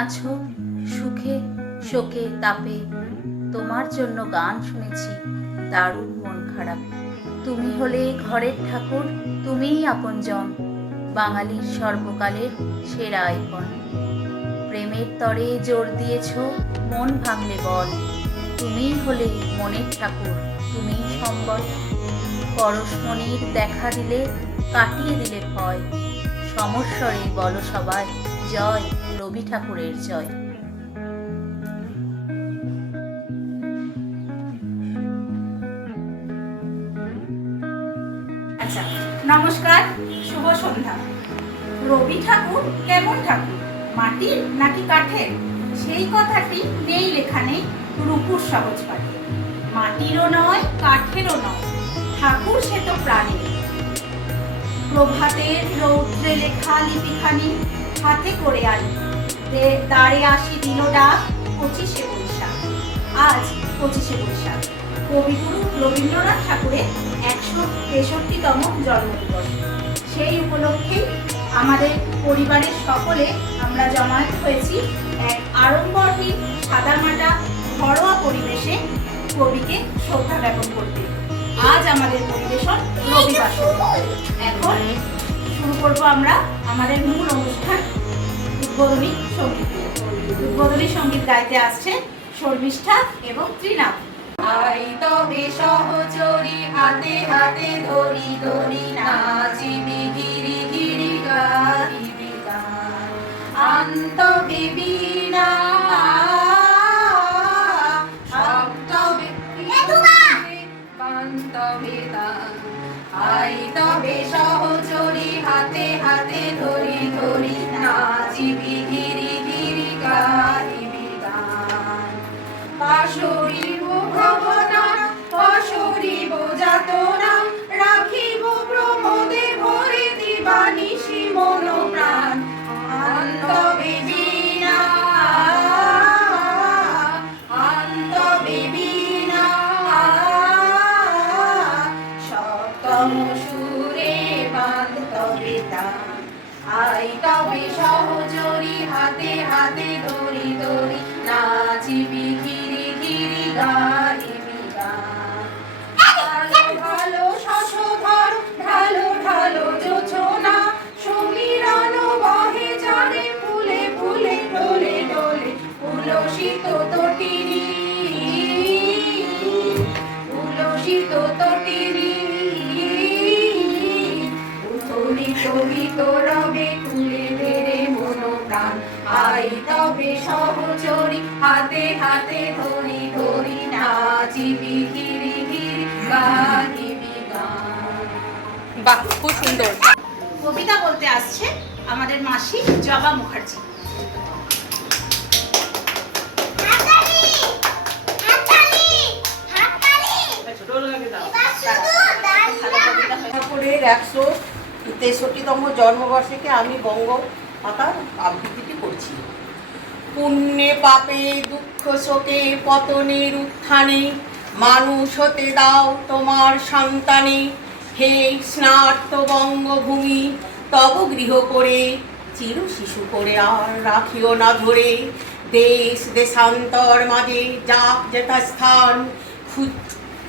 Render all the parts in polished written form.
আছো সুখে শোকে তাপে, তোমার জন্য গান শুনেছি দারুণ মন খারাপ। তুমি হলে ঘরের ঠাকুর, তুমিই আপনজন, বাঙালির সর্বকালের সেরা আইকন। প্রেমের তরে জোর দিয়েছ, মন ভাঙলে বল, তুমিই হলে মনের ঠাকুর, তুমিই সম্বল। পরশমণির দেখা দিলে কাটিয়ে দিলে ভয়, সমস্বরে বলো সবাই জয় রবি ঠাকুরের জয়। আচ্ছা, নমস্কার, শুভ সন্ধ্যা। রবি ঠাকুর কেমন ঠাকুর, মাটির নাকি কাঠের? সেই কথাটি নেই লেখা নেই রূপুর সহজ পাঠে। মাটিরও নয় কাঠেরও নয়, ঠাকুর সে তো প্রাণের। প্রভাতের রৌদ্রে লেখা লিপিখানি হাতে করে আনি, দাঁড়ে আসি দিল ডাক 25শে বৈশাখ। আজ 25শে বৈশাখ কবিগুরু রবীন্দ্রনাথ ঠাকুরের 163তম জন্মদিবস। সেই উপলক্ষেই আমাদের পরিবারের সকলে আমরা জমায়েত হয়েছি এক আড়ম্বরহীন সাদামাটা ঘরোয়া পরিবেশে কবিকে শ্রদ্ধা জ্ঞাপন করতে। আজ আমাদের পরিবেশন রবিবার। এখন শুরু করব আমরা আমাদের মূল অনুষ্ঠান উদ্বোধনী সঙ্গীত। উদ্বোধনী সঙ্গীত গাইতে আসছে শর্মিষ্ঠা এবং ত্রিনাথ। আই তবে সহচরী হাতে হাতে ধরি ধরি নাচিবি গিরি গিরি গাইবি গান আন্ত বিবিনা আই তবে সহচরী হাতে হাতে ধরি ধরি নাচিবি গিরি গিরি গাইবি গান পাশরিব ভাবনা পাশরিব যাতনা রাখিব প্রমোদে ভরে দিবানিশি মন প্রাণ আন্ত বিবিনা আন্ত বিবিনা সপ্তম সুরে বান্ধবে তান আই তবে সহচরী হাতে হাতে ধরি ধরি নাচিবি গিরি গিরি গাইবি গান ঢালো ঢালো শশধর ঢালো ঢালো জোছনা সমীরণ বহে জানে ফুলে ফুলে ডোলে ডোলে উলসিত তটিনী উলসিত তটিনী উথলিত ভিতরবে খুলে ধীরে মন প্রাণ আই তবে সহচরী হাতে হাতে ধরি ধরি নাচিবি গিরি গিরি গাইবি গান। বাহ, খুব সুন্দর। কবিতা বলতে আসছে আমাদের মাসি জবা মুখার্জি। ঠাকুরের 163তম জন্মবর্ষকে আমি বঙ্গমাতার আবৃত্তিটি করছি। পুণ্যে পাপে দুঃখ শোকে পতনের উত্থানে মানুষ হতে দাও তোমার সন্তানে। হে স্নার্ত বঙ্গভূমি তব গৃহ করে চির শিশু করে আর রাখিও না ধরে। দেশ দেশান্তর মাঝে যাক যেথা স্থান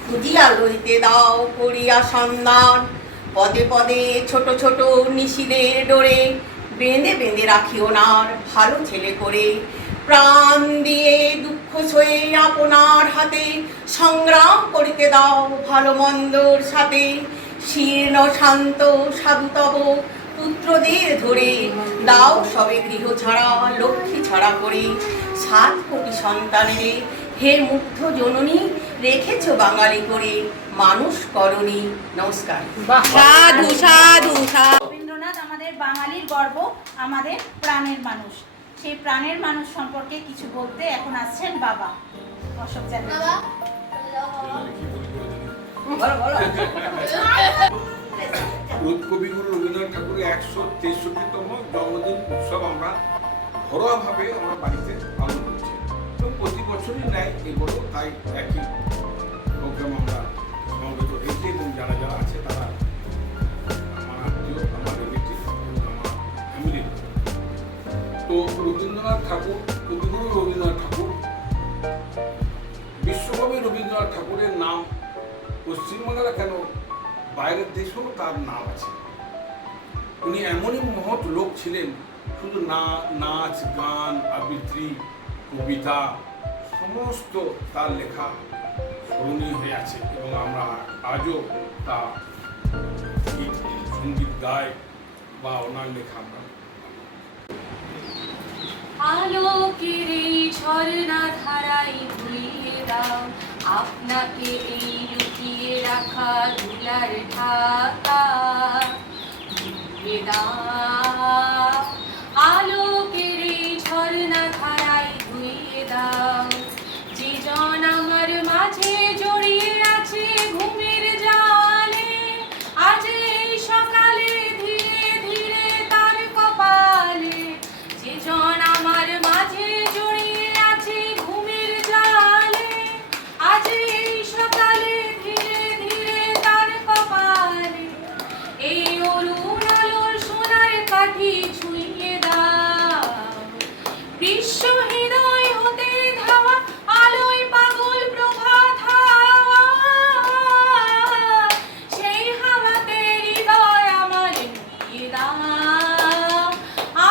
খুঁজিয়া লইতে দাও করিয়া সন্ধান। পদে পদে ছোট ছোট নিশিদের ডোরে বেঁধে বেঁধে রাখিও নার ভালো ছেলে করে। প্রাণ দিয়ে দুঃখ সয়ে আপনার হাতে সংগ্রাম করিতে দাও ভালো মন্দর সাথে। শীর্ণ শান্ত সাধুতব পুত্রদের ধরে দাও সবে গৃহ ছাড়া লক্ষ্মী ছাড়া করে। 7 কোটি সন্তানের হে মুগ্ধ জননী রেখেছ বাঙালি করে মানুষ করণী। নমস্কার। সাধু সাধু সাধু। রবীন্দ্রনাথ আমাদের বাঙালির গর্ব, আমাদের প্রাণের মানুষ। সেই প্রাণের মানুষ সম্পর্কে কিছু বলতে এখন আসছেন বাবা অশোক চ্যাটার্জি। কবিগুরু রবীন্দ্রনাথ ঠাকুরের 163তম জন্মদিন উৎসব আমরা ঘরোয়াভাবে আমরা বাড়িতে পালন করছি। তো প্রতি বছরই নেয় এবারও তাই একই প্রোগ্রাম আমরা সমবেত হয়েছি এবং যারা যারা আছে তারা আমার আত্মীয়, আমার রিলেটিভ এবং আমার ফ্যামিলির। তো রবীন্দ্রনাথ ঠাকুর ঠাকুরের নাম পশ্চিমবাংলা কেন বাইরের দেশেও তার নাম আছে। উনি এমনই মহৎ লোক ছিলেন, শুধু নাচ গান আবৃত্তি কবিতা সমস্ত তার লেখা স্মরণীয় হয়ে আছে এবং আমরা আজও তা গীত সঙ্গীত গাই বা ওনার লেখা আমরা। আলোকের এই ঝর্ণা ধারাই ধুইয়ে দাও আপনাকে এই লুকিয়ে রাখা ধুলার ঢাকা, ধুইয়ে দাও আলোকের এই ঝর্ণা ধারাই ধুইয়ে দাও। যে জন আমার মাঝে জড়িয়ে আছে ঘুমের জালে, আজ এই সকালে ধীরে ধীরে তার কপালে। যে জন আমার মাঝে জড়িয়ে আছে ঘুমের জালে, আজ এই সকালে ধীরে ধীরে তার কপালে। এই অরুণ আলোর সোনার কাঠি ছুঁয়ে দাও, বিশ্ব হৃদয় হতে ধাওয়া আলোয় পাগল প্রভাত হাওয়া। সেই হাওয়াতে হৃদয় আমার নিয়ে দাও,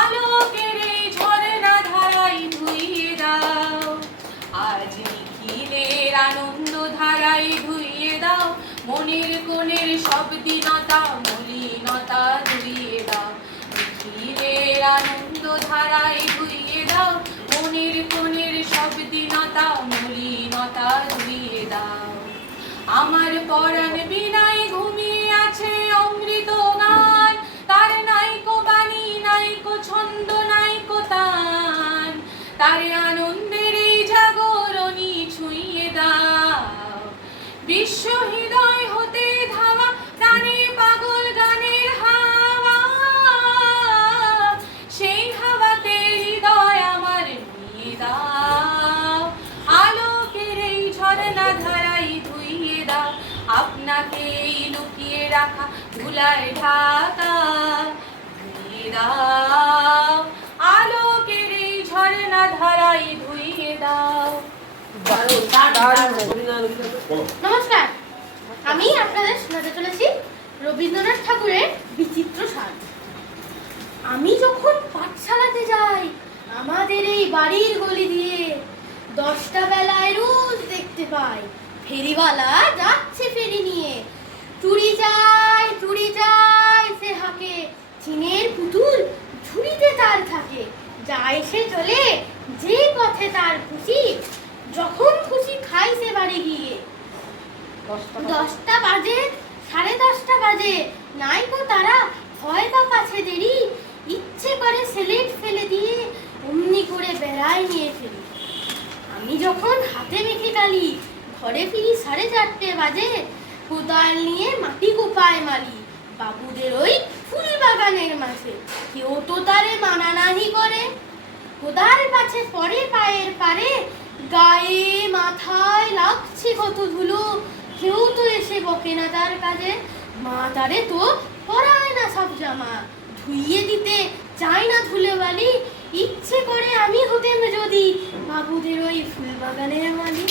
আলোকের এই ঝর্ণা ধারাই ধুইয়ে দাও। আজ নিখিলের আনন্দ ধারাই ধুইয়ে দাও, মনের কোণের সব দীনতা মলিনতা ধুইয়ে দাও। নিখিলের আনন্দ ধারাই ধুইয়ে দাও, মনের কোণের সব দীনতা মলিনতা ধুইয়ে দাও। আমার পরাণ বিনাই ঘুমিয়ে আছে অমৃত গান, তার নাইকো বাণী নাইকো ছন্দ নাইকো তান। তার আনন্দের এই জাগরণী ছুঁয়ে দাও, বিশ্ব হৃদয় হতে ধাওয়া প্রাণে পাগল গানের হাওয়া। সেই হাওয়াতে হৃদয় আমার নিয়ে দাও, আলোকের এই ঝর্ণা ধারাই ধুইয়ে দাও। আপনাকে এই লুকিয়ে রাখা ধুলায় ঢাকা, ধুইয়ে দাও আলোকের এই ঝর্ণা ধারাই ধুইয়ে দাও। নমস্কার, আমি আপনাদের শোনাতে চলেছি রবীন্দ্রনাথ ঠাকুরের বিচিত্র সাজ। আমি যখন পাঠশালাতে যাই আমাদের এই বাড়ির গলি দিয়ে, 10টা বেলায় রোজ দেখতে পাই ফেরিওয়ালা যাচ্ছে ফেরি নিয়ে। চুরি যায় সে হাঁকে, চিনের পুতুল ঝুড়িতে তার থাকে। যায় সে চলে যে পথে তার খুশি, যখন খুশি খাই সে বাড়ি গিয়ে। 10টা বাজে 10:30 বাজে, নাইকো তারা হয় বা পাছে দেরি। ইচ্ছে করে স্লেট ফেলে দিয়ে অমনি করে বেড়ায় নিয়ে ফেলি। আমি যখন হাতে মেখে কালি ঘরে ফিরি 4:30 বাজে, কোদাল নিয়ে মাটি কোপায় মালি বাবুদের ওই ফুল বাগানের মাঝে। কেউ তো তারে মানা নাহি করে, কোদাল পাছে পরে পায়ের পারে। গায়ে মাথায় লাগছে কত ধুলো, কেউ তো এসে বকে না তার কাজে। মা তারে তো পরায় না সব জামা, ধুইয়ে দিতে চাই না ধুলে বালি। ইচ্ছে করে আমি হতেম যদি বাবুদের ওই ফুল বাগানের মালিক।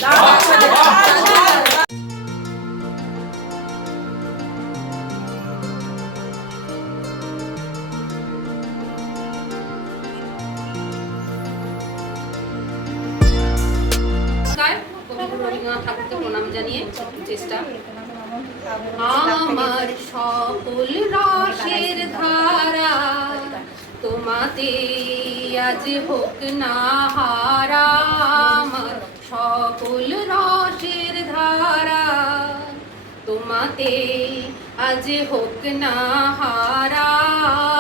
রবীন্দ্রনাথ ঠাকুরকে প্রণাম জানিয়ে চেষ্টা। আমার সকল রসের ধারা তোমাতে আজ হোক না হারা। আমার সকল রসের ধারা তোমাতে আজ হোক না হারা।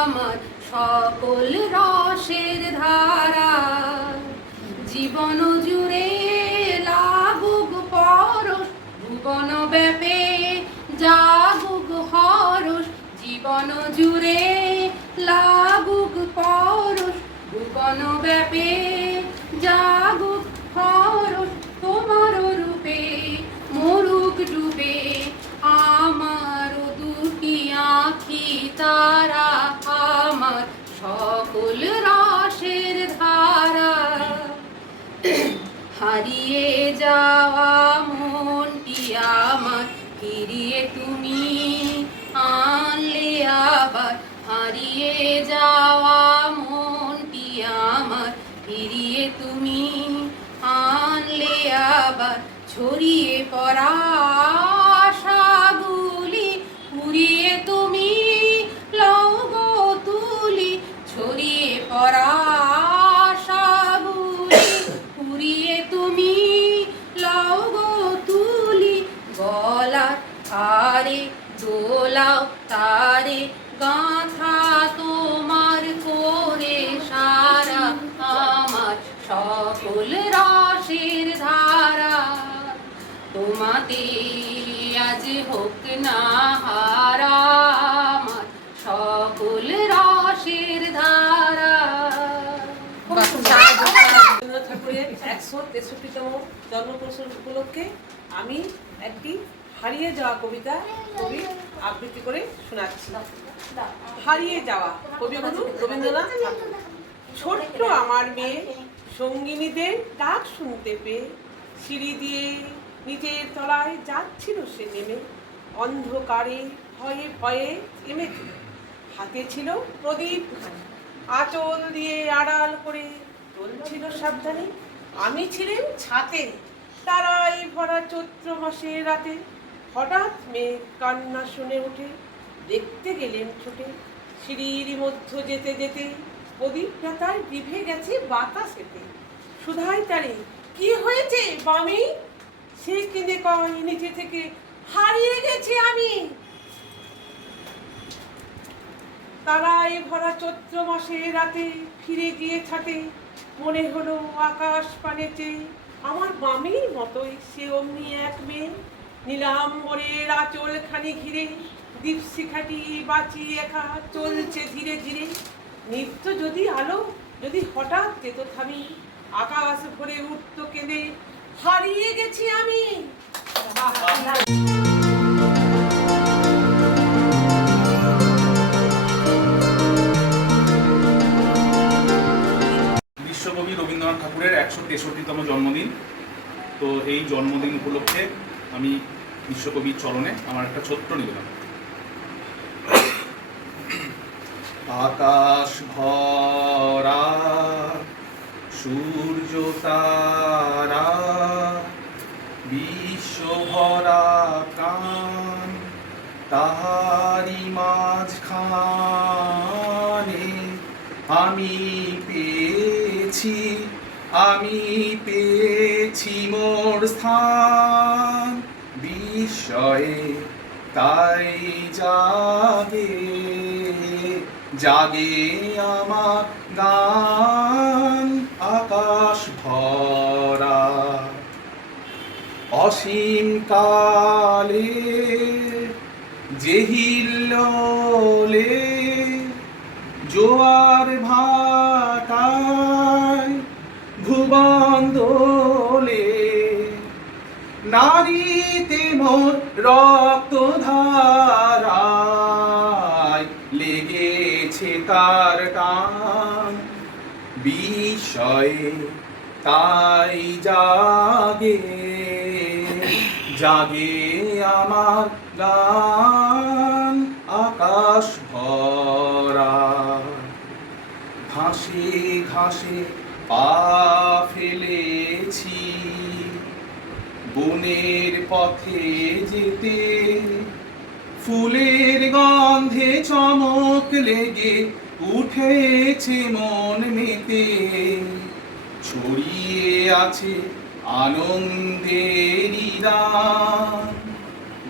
আমার সকল রসের ধারা জীবন জুড়ে লাগুক পরশ, ভুবন ব্যাপে জাগুক হরস। জীবন জুড়ে লাগুক পরশ, ভুবন ব্যাপে জাগুক হরস। তোমার রূপে মরুক ডুবে আমার দুটি আঁখি তারা। আমার সকল রসের ধারা হারিয়ে যাওয়া মনটি আমার ফিরিয়ে তুমি আনলে আবার, হারিয়ে যাওয়া মনটি আমার ফিরিয়ে তুমি আনলে আবার, ছড়িয়ে পড়া আশাগুলি পুড়িয়ে তুমি লও গো তুলি, ছড়িয়ে পড়া আশাগুলি পুড়িয়ে তুমি লও গো তুলি, গলার হারে দোলাও তারে গাঁথা তোমার করে সারা, আমার সকল রসের ধারা তোমাতে আজ হোক না হারা, আমার সকল রসের ধারা। রবীন্দ্রনাথ ঠাকুরের 163তম জন্মবর্ষ উপলক্ষে আমি একটি হারিয়ে যাওয়া কবিতা কবি আবৃত্তি করে শোনাচ্ছি। হারিয়ে যাওয়া, কবিগুরু রবীন্দ্রনাথ ঠাকুর। ছোট্ট আমার মেয়ে সঙ্গিনীদের ডাক শুনতে পেয়ে সিঁড়ি দিয়ে নিচের তলায় যাচ্ছিল সে নেমে, অন্ধকারে ভয়ে ভয়ে থেমেছিল, হাতে ছিল প্রদীপ খানি, আঁচল দিয়ে আড়াল করে চলছিল সাবধানে। আমি ছিলেন ছাতে, তারাই ভরা চৈত্র মাসের রাতে, হঠাৎ মেয়ে কান্না শুনে উঠে দেখতে গেলেন ছুটে, সিঁড়ির মধ্য যেতে যেতে প্রদীপটা তার নিভে গেছে বাতাসেতে। সুধাই তারে, কি হয়েছে বামি? সে কিনে কয় নিচে থেকে, হারিয়ে গেছি আমি। তারাই ভরা চৈত্র মাসে রাতে ফিরে গিয়ে ছাতে, মনে হলো আকাশ পানে চেয়ে আমার মামির মতোই সে অমনি এক মেয়ে। নীলাম্বরের আঁচল খানি ঘিরে দীপশিখাটি বাঁচি একা চলছে ধীরে ধীরে। নিত্য যদি আলো যদি হঠাৎ যেত থামি, আকাশ ভরে উঠত কেঁদে, হারিয়ে গেছি আমি। বিশ্বকবি রবীন্দ্রনাথ ঠাকুরের 163তম জন্মদিন। তো এই জন্মদিন উপলক্ষে আমি বিশ্বকবির চরণে আমার একটা ছোট্ট নিবেদন। আকাশ ভরা সূর্য তারা, বিশ্ব ভরা প্রাণ, তাহারি মাঝখানে আমি পেয়েছি মোর স্থান। বিস্ময়ে তাই জাগে আমার গান। আকাশ ভরা অসীম কালে যেহিল্লোলে, জোয়ার ভাটায় ভুবন দোলে, নারীতে মোর রক্ত ধারায় লেগেছে তার টান। বিষয়ে তাই জাগে আমার গান। আকাশ ভরা ঘাসে ঘাসে পা ফেলেছি, বনের পথে যেতে ফুলের গন্ধে চমক লেগে উঠেছে মন মেতে। ছড়িয়ে আছে আনন্দেরই দান,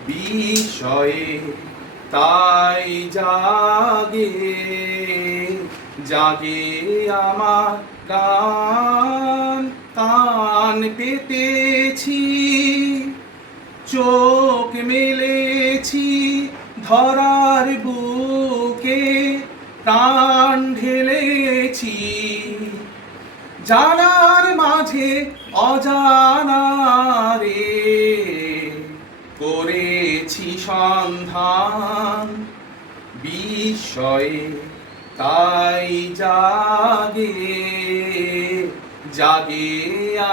বিষয়ে তাই জাগে আমার গান। কান পেতেছি, চোখ মেলেছি ধরার বুকে, প্রাণ ঢেলেছি জানার মাঝে অজানারে, করেছি সন্ধান। বিষয়ে তাই জাগে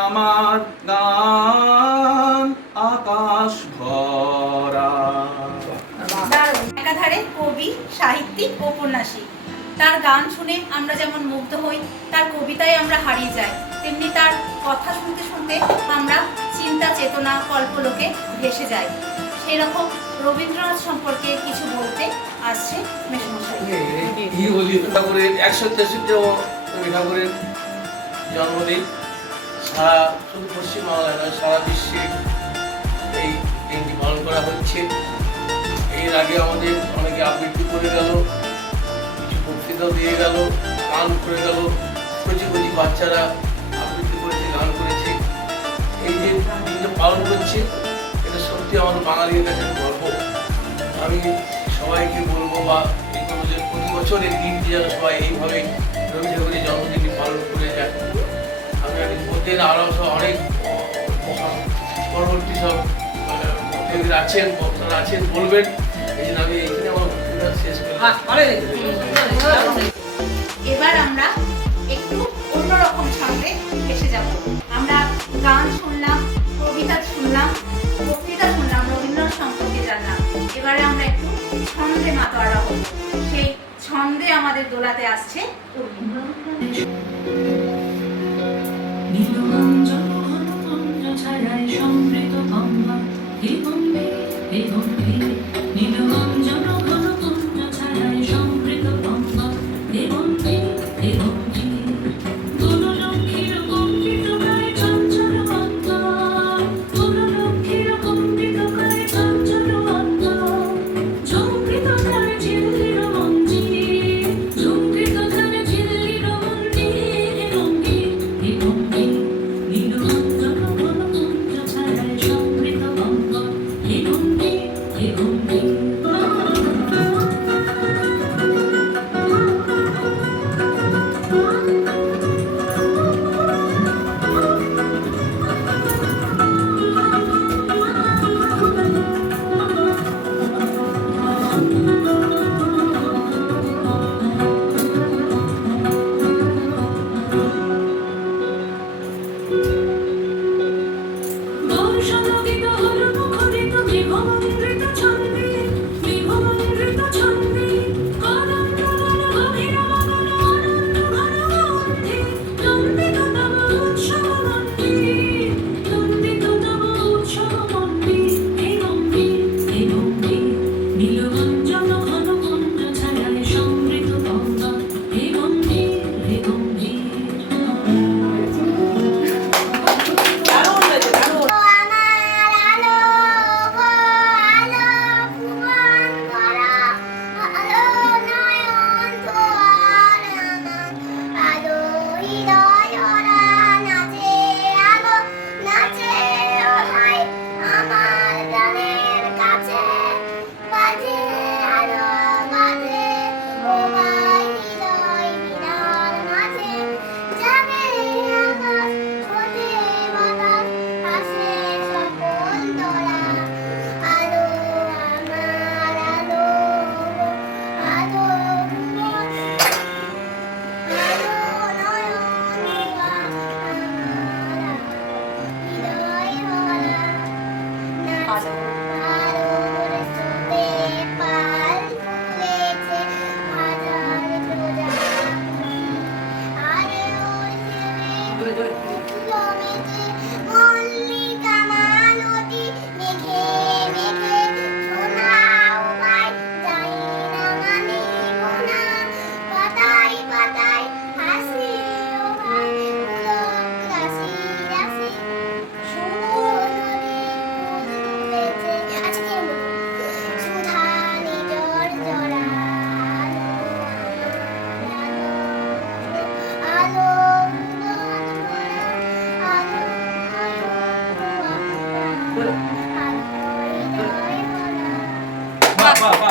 আমার গান। আকাশ ভরা। দারুণ। একাধারে কবি, সাহিত্যিক, ঔপন্যাসিক। তার গান শুনে আমরা যেমন মুগ্ধ হই, তার কবিতায় আমরা হারিয়ে যাই, তেমনি তার কথা শুনতে শুনতে আমরা চিন্তা, চেতনা, কল্পলোকে ভেসে যাই। সেরকম রবীন্দ্রনাথ সম্পর্কে কিছু বলতে আসছে মেসমশাই। কি বলি, ঠাকুরের 163 রবি ঠাকুরের জন্মদিন সারা শুধু পশ্চিমবাংলায় নয়, সারা বিশ্বে এই দিনটি পালন করা হচ্ছে। এর আগে আমাদের অনেকে আবৃত্তি করে গেল, কিছু বক্তৃতাও দিয়ে গেল, গান করে গেল, কচি কচি বাচ্চারা আবৃত্তি করেছে, গান করেছে। এই যে দিনটা পালন করছে, এটা সত্যি আমাদের বাঙালির কাছে গর্ব। আমি সবাইকে বলবো বা এই করবো যে প্রতি বছর এই দিনটি যেন সবাই এইভাবে রবি ঠাকুরের জন্মদিনটি পালন করে যায়। আমি মধ্যে আরও সব অনেক পরবর্তী সব বক্তারা আছেন, বলবেন। এই জন্য আমি এইখানে আমার বক্তৃতা শেষ করলাম। এবার আমরা একটু অন্যরকম ছন্দে এসে যাব। আমরা গান শুনলাম, কবিতা শুনলাম, বক্তৃতা শুনলাম, রবীন্দ্রনাথ সম্পর্কে জানলাম। এবারে আমরা একটু ছন্দে মাতোয়ারা হব। সেই ছন্দে আমাদের দোলাতে আসছে উর্মি।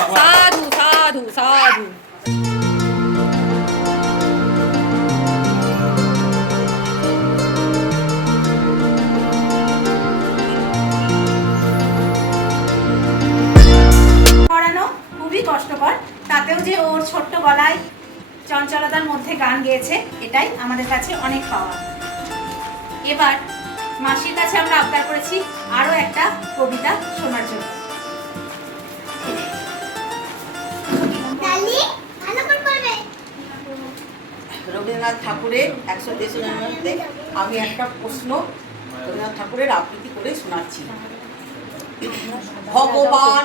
সাধু সাধু সাধু। পড়ানো খুবই কষ্টকর, তাতেও যে ওর ছোট্ট গলায় চঞ্চলতার মধ্যে গান গেয়েছে, এটাই আমাদের কাছে অনেক পাওয়া। এবার মাসির কাছে আমরা আবদার করেছি আরো একটা কবিতা শোনার জন্য। রবীন্দ্রনাথ ঠাকুরের 163 জন্মদিনে আমি একটা প্রশ্ন রবীন্দ্রনাথ ঠাকুরের আবৃত্তি করে শোনাচ্ছি। ভগবান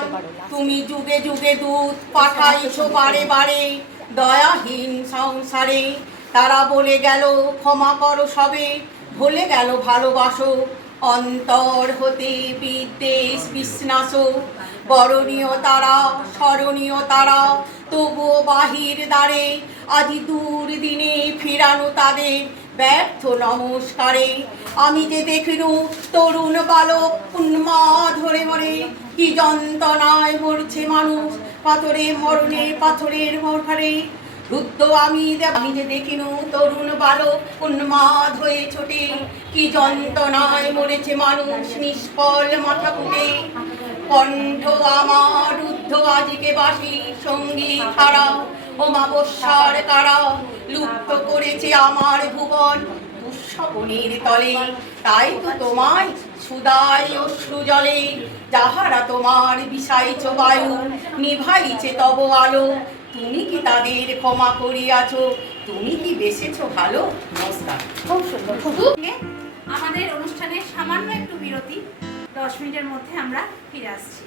তুমি যুগে যুগে দূত পাঠাইছো বারে বারে দয়াহীন সংসারে, তারা বলে গেল ক্ষমা করো সবে, ভুলে গেল ভালোবাসো, অন্তর হতে বিদ্বেষ বিশ্বাস, বরণীয় তারা স্মরণীয় তারা, তবুও বাহির দ্বারে আজি দূর দিনে ফিরানো তাদের ব্যর্থ নমস্কারে। আমি যে দেখিনু তরুণ বালক উন্মাদ ধরে মরে, কি যন্ত্রণায় মরছে মানুষ পাথরে মরণে পাথরের মরখারে। রুদ্ধ আমি যে দেখিনু তরুণ বালক উন্মাদ হয়ে ছোটে, কি যন্ত্রণায় মরেছে মানুষ নিষ্ফল মাথা ফুটে। কণ্ঠ আমার রুদ্ধ আজকে বাসি সঙ্গীত হারা, অমাবস্যার কারা লুপ্ত করেছে আমার ভুবন দুঃস্বপনের তলে। তাই তো তোমায় সুদাই অশ্রু জলে, যাহারা তোমার বিষাইছ বায়ু নিভাইছে তব আলো, তুমি কি তাদের ক্ষমা করিয়াছো, তুমি কি বেসেছো ভালো। নমস্কার। খুব সুন্দর খুব আমাদের অনুষ্ঠানে সামান্য একটু বিরতি, 10 মিনিটের মধ্যে আমরা ফিরে আসছি।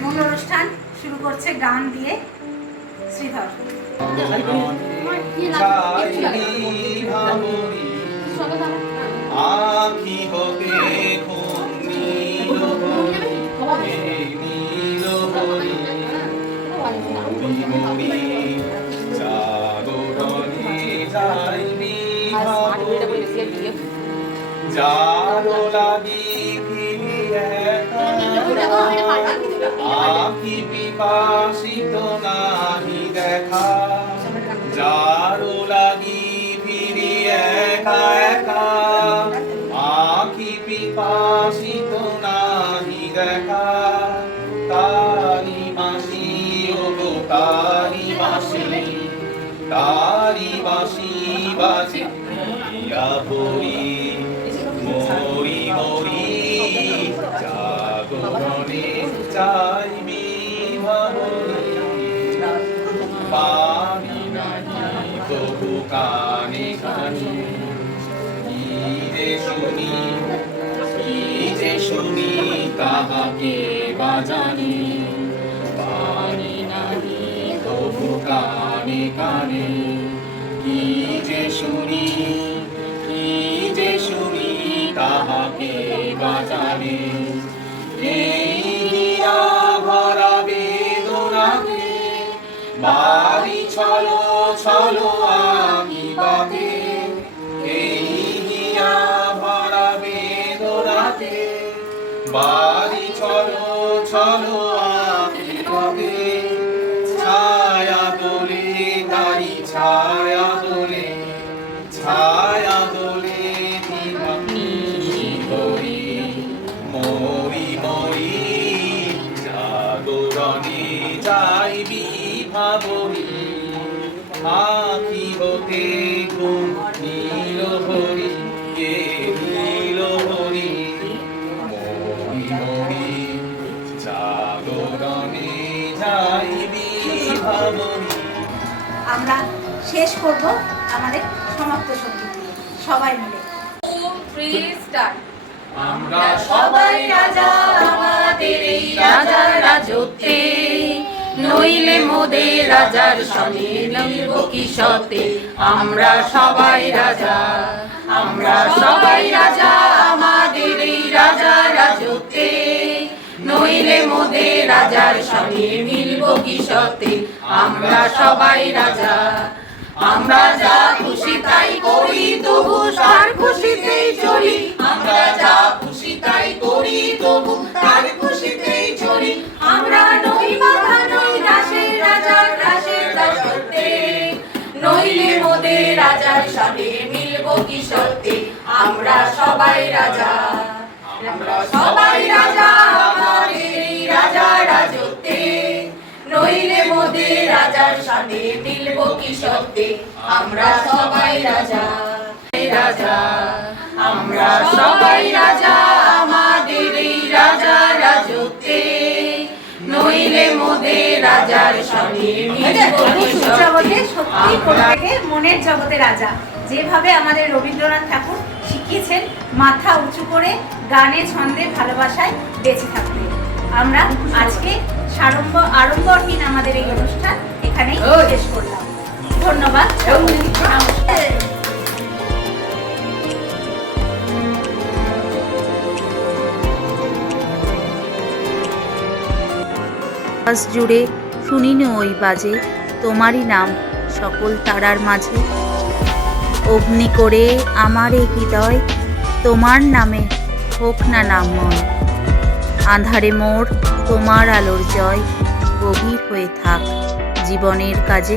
মূল অনুষ্ঠান শুরু করছে গান দিয়ে শ্রীধর। আখি হতে যারো লাগি আখি পিপাসিত নাহি দেখা, যারো লাগি ফিরি একা একা, আখি পিপাসিত নাহি দেখা। তারি মাসি ও গো তারি মাসি, তারি বাসি বাজে পড়ি মরি মরি, জাগরণে চাইবি ভাবরি, পারি নাহি তবু কানে কানে, কি যে শুনি তাহাকে বাজানি, পারি নাহি তবু কানে কানে, কি যে শুনি তাহাকে বাজানে। এই ভরা বেদনাকে বাড়ি ছলো ছলো আমি বাদে, এই ভরা বেদনাকে বাড়ি ছলো ছলো আমি বাদে। ছায়া দোলে তারি ছায়া দোলে, ছায়া দোলে মরি মরি, জাগরণে যাইবি ভাবরি, আখি হতে ঘুম নীল হরি, কে নীল হরি, মরি মরি, জাগরণে যাইবি ভাবরি। আমরা শেষ করব আমাদের সমাপ্ত সঙ্গীত দিয়ে সবাই মিলে। 2, 3 স্টার্ট। আমরা সবাই রাজা আমাদের এই রাজার রাজত্বে, নইলে মোদের রাজার সনে নইব কি সতে। আমরা সবাই রাজা, আমরা সবাই রাজা আমাদের এই রাজার রাজত্বে, নইলে মোদের রাজার সনে মিলব কি সতে। আমরা সবাই রাজা, আমরা যা খুশি তাই করি তবু তার খুশিতেই চলি। আমরা যা খুশি তাই করি তবু তার খুশিতেই চলি। আমরা নই বাধা নই নইলে মোদের রাজার সাথে মিলব কি সত্যি আমরা সবাই রাজা আমরা সবাই রাজা আমাদের এই রাজা রাজত্বে নইলে মোদের রাজার সাথে মিলব কি সত্যি আমরা সবাই রাজা রাজা আমরা সবাই রাজা আমাদের এই রাজা রাজত্বে নইলে মোদের রাজার সাথে মিলব কি জগতে সত্যি সত্যি প্রত্যেকে মনের জগতে রাজা। যেভাবে আমাদের রবীন্দ্রনাথ ঠাকুর শিখিয়েছেন মাথা উঁচু করে গানে ছন্দে ভালোবাসায় বেঁচে থাকতে। আমরা আজকে আড়ম্বরহীন আমাদের এই অনুষ্ঠান এখানেই শেষ করলাম। ধন্যবাদ। নমস্কার। আকাশ জুড়ে শুনিনি ওই বাজে তোমারই নাম সকল তারার মাঝে। অগ্নি করে আমার এ হৃদয় তোমার নামে হোক না নামময়। আঁধারে মোর তোমার আলোর জয় গভীর হয়ে থাক জীবনের কাজে।